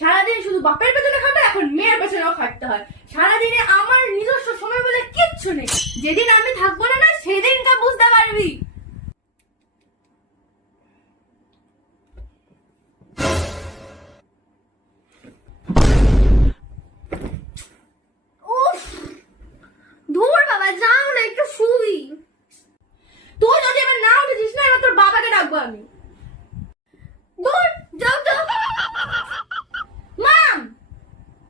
সারাদিন শুধু বাপের পেছনে খাটো, এখন মেয়ের পেছনেও খাটতে হয়। সারাদিনে আমার নিজস্ব সময় বলে কিচ্ছু নেই। যেদিন আমি থাকবো না, সেদিনটা বুঝতে পারবি।